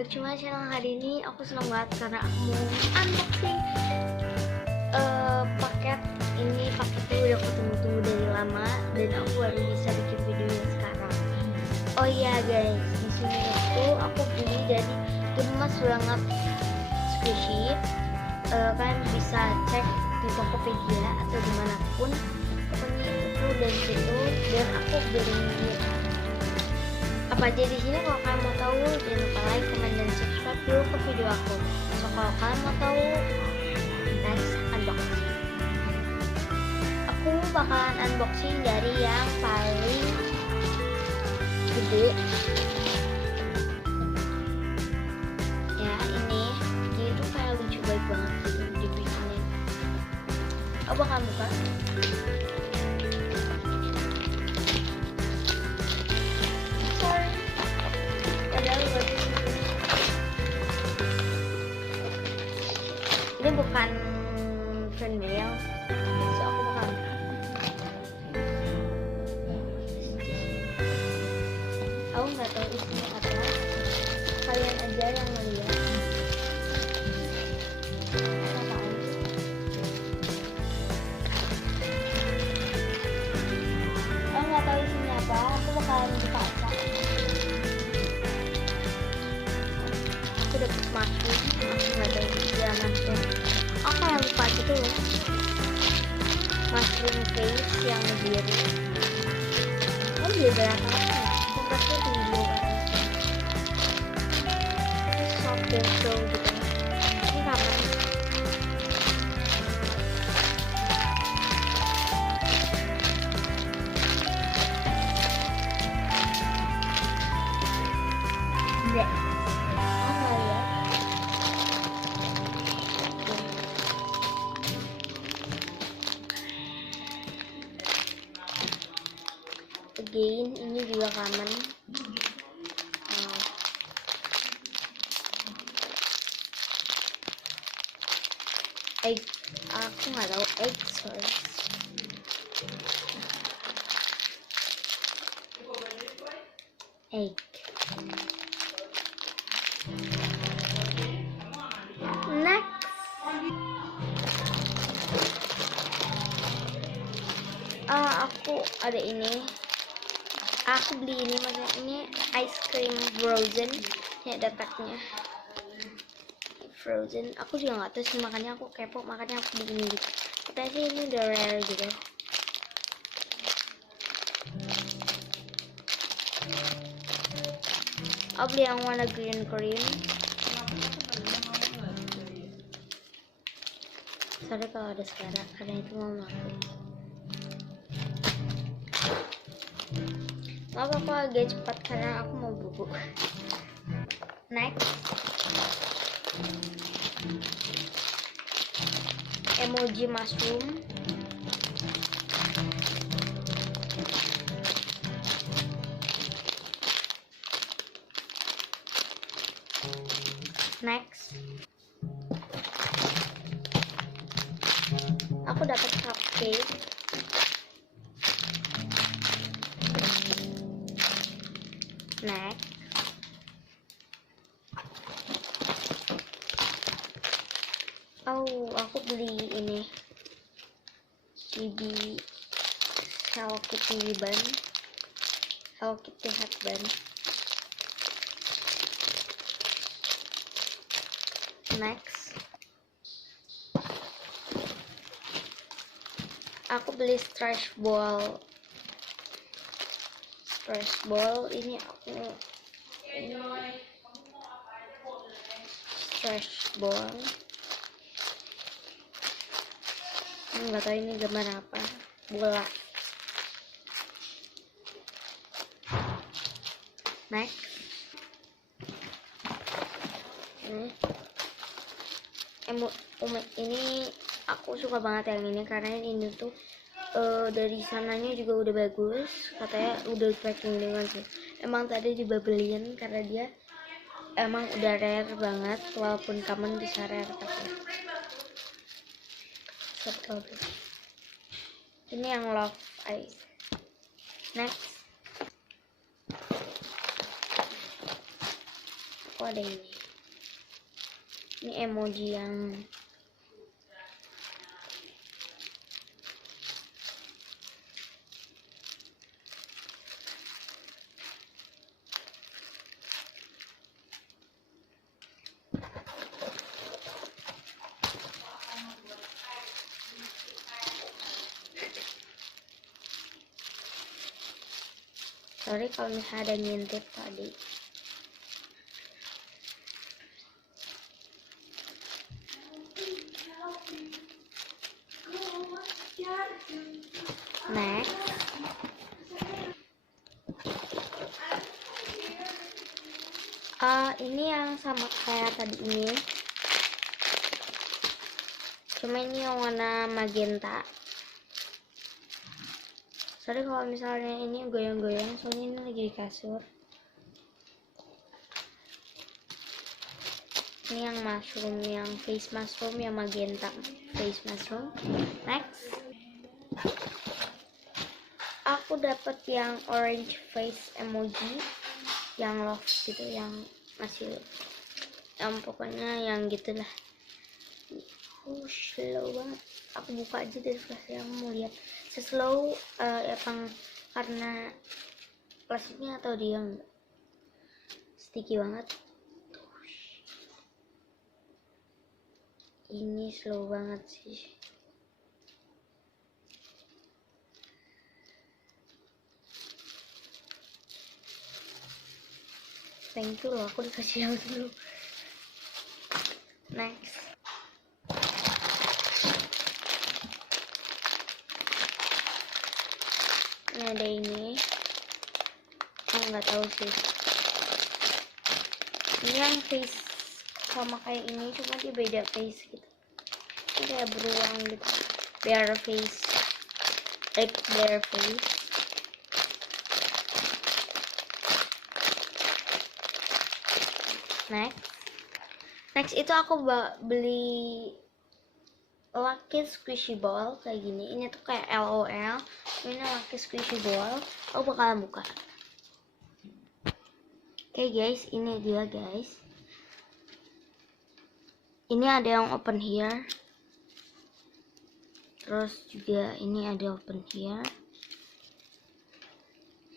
back to my channel. Hari ini aku senang banget karena aku mau unboxing paket ini. Paketnya udah aku tunggu-tunggu dari lama dan aku baru bisa bikin videonya sekarang. Oh iya guys, di sini itu aku beli dari gemes banget squishy. Kalian bisa cek di Tokopedia atau dimanapun, pokoknya itu dari situ. Dan aku beli apa aja di sini. Kalau kalian mau tahu, jangan lupa like, comment, dan subscribe dulu ke video aku. So kalau kalian mau tahu, next unboxing. Aku bakalan unboxing dari yang paling gede. Ya ini, dia tuh kayak lucu baik banget gitu dibikinin. Aku bakal buka. Ini bukan fan mail, so aku bakal aku nggak tahu isinya apa, kalian aja yang melihat. Aku nggak tahu isinya apa, aku bakalan buka aja. Aku dapet mushroom, aku nggak tahu isinya mushroom. Oh kayak lupa gitu loh, mushroom face yang biru. Oh beli berapa ya? Tempatnya tinggi kan, soft dan slow gitu. Ini kapan? Enggak. Again, ini juga common. Egg, aku nggak tahu egg source. Egg. Next. Aku ada ini. Aku beli ini, maksudnya ini ice cream frozen. Ini ada tagnya frozen. Aku juga nggak tahu sih, makanya aku kepo, makanya aku beli ini gitu. Katanya sih ini udah rare gitu. Aku beli yang warna green cream. Sorry kalau ada suara, karena itu mau aku. Maaf aku agak cepat karena aku mau bubuk. Next, emoji mushroom. Next, aku dapat cupcake. Next, aku beli ini CD Hello Kitty ribbon, Hello Kitty headband. Next, aku beli stretch ball. Ini aku stretch ball. Nggak tahu ini gambar apa, bola. Next, ini aku suka banget yang ini karena ini tuh dari sananya juga udah bagus, katanya udah packing dengan sih. Emang tadi dibeliin karena dia emang udah rare banget, walaupun common bisa rare tapi ini yang love ice. Next, aku ada ini emoji yang sorry kalau misalnya ada ngintip tadi. Next, ini yang sama kayak tadi ini, cuma ini yang warna magenta. Sorry kalau misalnya ini goyang-goyang, soalnya ini lagi di kasur. Ini yang mushroom, yang face mushroom, yang magenta face mushroom. Next, aku dapat yang orange face emoji, yang love gitu, yang masih, yang pokoknya yang gitulah. Slow banget. Aku buka aja dari flash yang mau lihat. Slow emang karena plastiknya atau dia enggak sticky banget. Ini slow banget sih. Thank you loh, aku dikasih yang dulu. Next, ini ada ini. Aku nggak tahu sih. Ini yang face sama kayak ini, cuma dia beda face gitu. Ini kayak beruang gitu. Bare face, like bare face. Next itu aku beli Lucky Squishy Ball kayak gini. Ini tuh kayak LOL. Ini Lucky Squishy Ball. Aku bakalan buka. Oke guys, ini dia guys. Ini ada yang open here. Terus juga ini ada open here.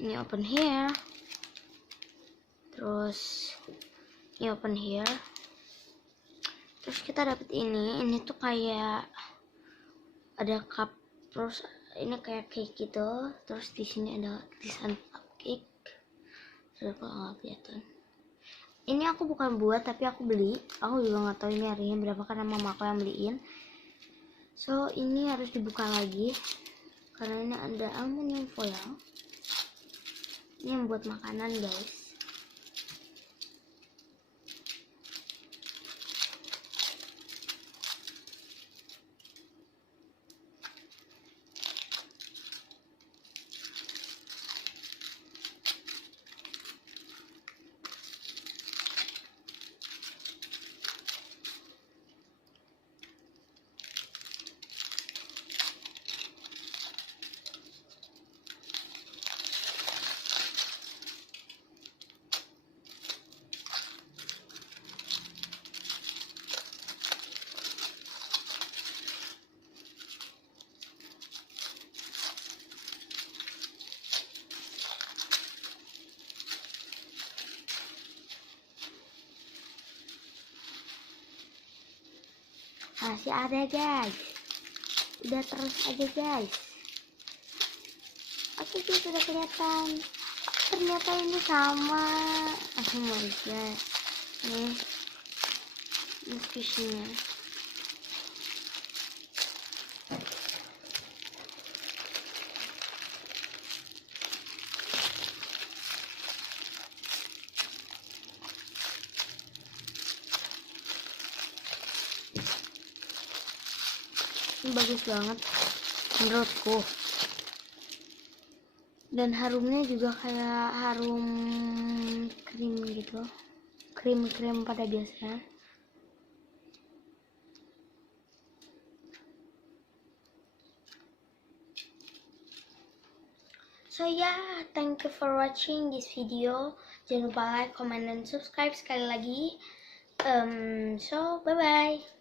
Ini open here. Terus ini open here. Terus kita dapat ini tuh kayak ada cup, terus ini kayak cake gitu. Terus di sini ada tulisan cupcake. Sudah kalau nggak kelihatan. Ini aku bukan buat, tapi aku beli. Aku juga nggak tahu ini harganya berapa karena mama aku yang beliin. So ini harus dibuka lagi karena ini ada aluminium foil. Ini yang buat makanan guys. Masih ada guys, udah terus aja guys. Oke guys, sudah kelihatan. Ternyata ini sama. Oh my god, nih squishy-nya. Ini bagus banget menurutku, dan harumnya juga kayak harum krim gitu, krim pada biasanya. So yeah, thank you for watching this video. Jangan lupa like, comment, dan subscribe sekali lagi. So bye bye.